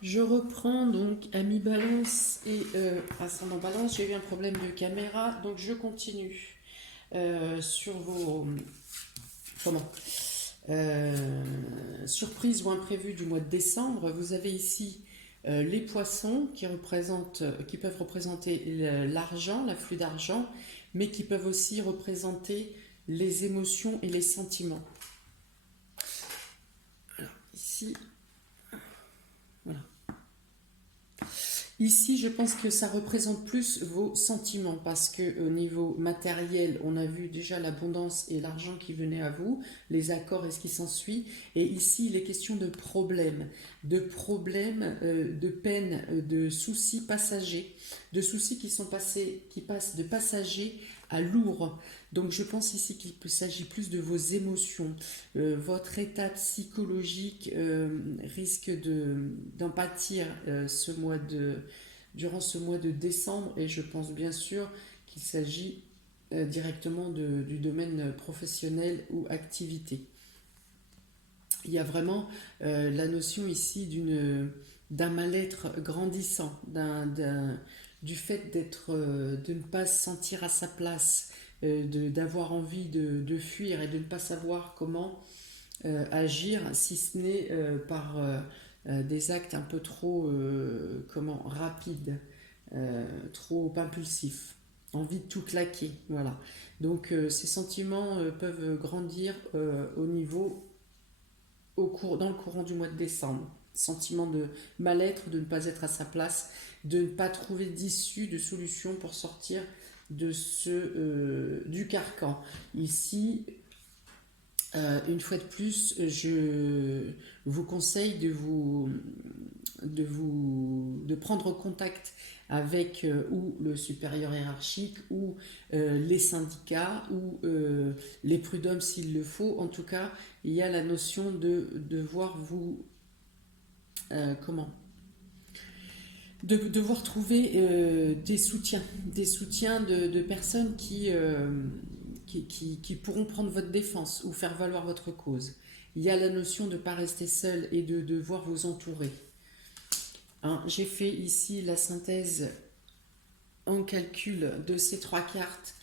Je reprends donc Ami Balance et Ascendant Balance. J'ai eu un problème de caméra, donc je continue sur vos comment surprises ou imprévues du mois de décembre. Vous avez ici les poissons qui peuvent représenter l'argent, l'afflux d'argent, mais qui peuvent aussi représenter les émotions et les sentiments. Ici, voilà. Ici, je pense que ça représente plus vos sentiments parce que au niveau matériel, on a vu déjà l'abondance et l'argent qui venaient à vous, les accords et ce qui s'ensuit. Et ici, il est question de peines, de soucis passagers, de soucis qui passent de passagers à lourd. Donc, je pense ici qu'il s'agit plus de vos émotions. Votre état psychologique risque d'en pâtir durant ce mois de décembre, et je pense bien sûr qu'il s'agit directement du domaine professionnel ou activité. Il y a vraiment la notion ici d'un mal-être grandissant, du fait de ne pas se sentir à sa place, d'avoir envie de fuir et de ne pas savoir comment agir, si ce n'est par des actes un peu trop rapides, trop impulsifs, envie de tout claquer, voilà. Donc ces sentiments peuvent grandir dans le courant du mois de décembre. Sentiment de mal-être, de ne pas être à sa place, de ne pas trouver d'issue, de solution pour sortir du carcan. Ici, une fois de plus, je vous conseille de prendre contact avec ou le supérieur hiérarchique ou les syndicats ou les prud'hommes s'il le faut. En tout cas, il y a la notion de devoir comment devoir trouver des soutiens de personnes qui pourront prendre votre défense ou faire valoir votre cause. Il y a la notion de ne pas rester seul et de devoir vous entourer. Hein, j'ai fait ici la synthèse en calcul de ces trois cartes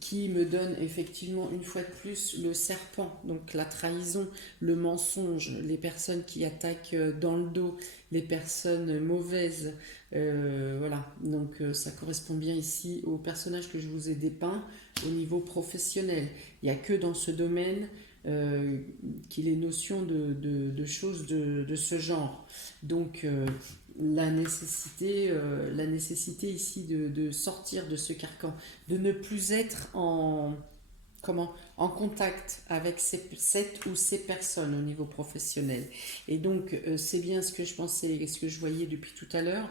qui me donne effectivement une fois de plus le serpent, donc la trahison, le mensonge, les personnes qui attaquent dans le dos, les personnes mauvaises. Voilà, donc ça correspond bien ici au personnage que je vous ai dépeint au niveau professionnel. Il n'y a que dans ce domaine qu'il est notion de choses de ce genre. Donc la nécessité ici de sortir de ce carcan, de ne plus être en contact avec cette ou ces personnes au niveau professionnel. Et donc, c'est bien ce que je pensais, ce que je voyais depuis tout à l'heure.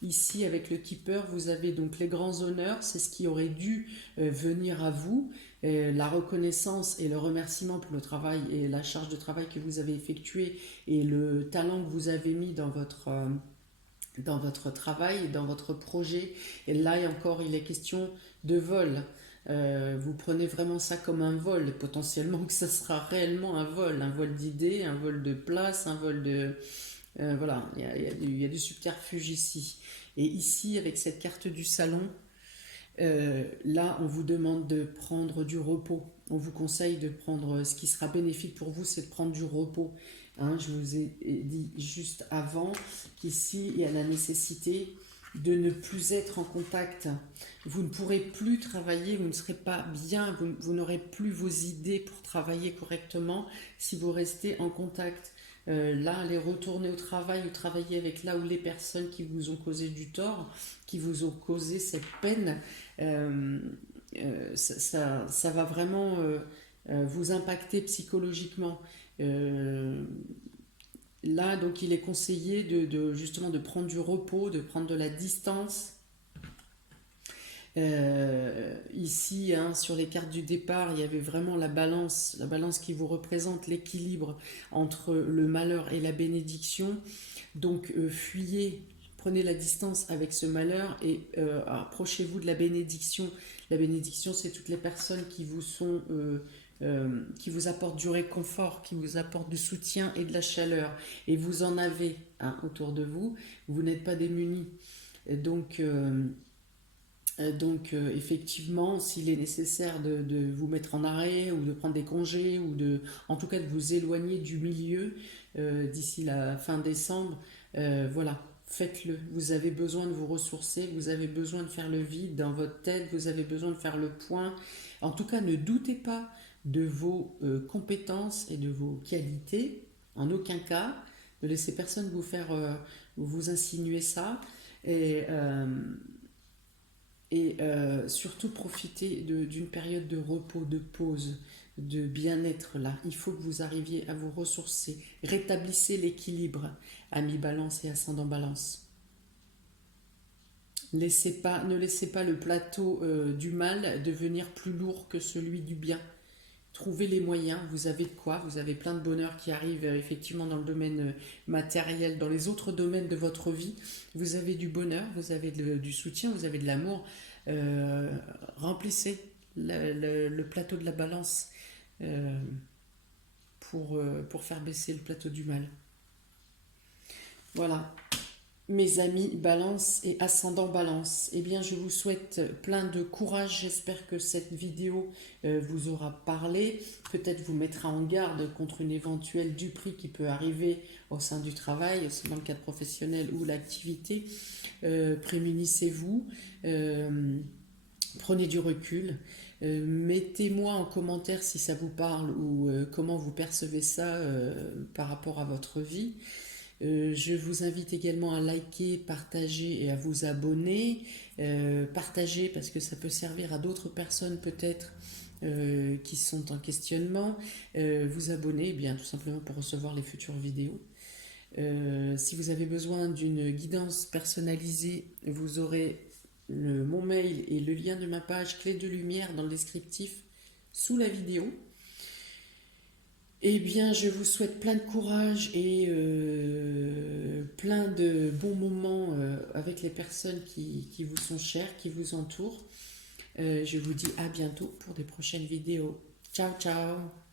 Ici, avec le keeper, vous avez donc les grands honneurs, c'est ce qui aurait dû venir à vous, la reconnaissance et le remerciement pour le travail et la charge de travail que vous avez effectué et le talent que vous avez mis dans votre travail, dans votre projet. Et là encore, il est question de vol. Vous prenez vraiment ça comme un vol, et potentiellement que ça sera réellement un vol d'idées, un vol de place, un vol de... voilà, il y a du subterfuge ici. Et ici, avec cette carte du salon, là, on vous demande de prendre du repos. On vous conseille de prendre, ce qui sera bénéfique pour vous, c'est de prendre du repos. Hein, je vous ai dit juste avant qu'ici, il y a la nécessité de ne plus être en contact. Vous ne pourrez plus travailler, vous ne serez pas bien, vous n'aurez plus vos idées pour travailler correctement si vous restez en contact. Là, aller retourner au travail ou travailler avec là où les personnes qui vous ont causé du tort, qui vous ont causé cette peine, euh, ça va vraiment vous impacter psychologiquement. Euh, Là, donc, il est conseillé justement de prendre du repos, de prendre de la distance. Ici, hein, sur les cartes du départ, il y avait vraiment la balance qui vous représente l'équilibre entre le malheur et la bénédiction. Donc, fuyez, prenez la distance avec ce malheur et approchez-vous de la bénédiction. La bénédiction, c'est toutes les personnes qui vous sont qui vous apporte du réconfort, qui vous apporte du soutien et de la chaleur. Et vous en avez autour de vous. Vous n'êtes pas démunis. Donc, effectivement, s'il est nécessaire de vous mettre en arrêt ou de prendre des congés ou en tout cas de vous éloigner du milieu d'ici la fin décembre, voilà, faites-le. Vous avez besoin de vous ressourcer, vous avez besoin de faire le vide dans votre tête, vous avez besoin de faire le point. En tout cas, ne doutez pas de vos compétences et de vos qualités, en aucun cas. Ne laissez personne vous insinuer ça. Et surtout profitez d'une période de repos, de pause, de bien-être là. Il faut que vous arriviez à vous ressourcer. Rétablissez l'équilibre, ami Balance et ascendant Balance. Ne laissez pas le plateau du mal devenir plus lourd que celui du bien. Trouvez les moyens, vous avez de quoi, vous avez plein de bonheur qui arrive effectivement dans le domaine matériel, dans les autres domaines de votre vie. Vous avez du bonheur, vous avez du soutien, vous avez de l'amour. Remplissez le plateau de la balance pour faire baisser le plateau du mal. Voilà. Mes amis Balance et ascendant Balance, eh bien je vous souhaite plein de courage. J'espère que cette vidéo vous aura parlé, peut-être vous mettra en garde contre une éventuelle duperie qui peut arriver au sein du travail, aussi dans le cadre professionnel ou l'activité. Prémunissez-vous, prenez du recul. Mettez-moi en commentaire si ça vous parle ou comment vous percevez ça par rapport à votre vie. Je vous invite également à liker, partager et à vous abonner. Partagez parce que ça peut servir à d'autres personnes peut-être qui sont en questionnement. Vous abonner, bien tout simplement pour recevoir les futures vidéos. Si vous avez besoin d'une guidance personnalisée, vous aurez mon mail et le lien de ma page Clé de Lumière dans le descriptif sous la vidéo. Eh bien, je vous souhaite plein de courage et plein de bons moments avec les personnes qui vous sont chères, qui vous entourent. Je vous dis à bientôt pour des prochaines vidéos. Ciao, ciao!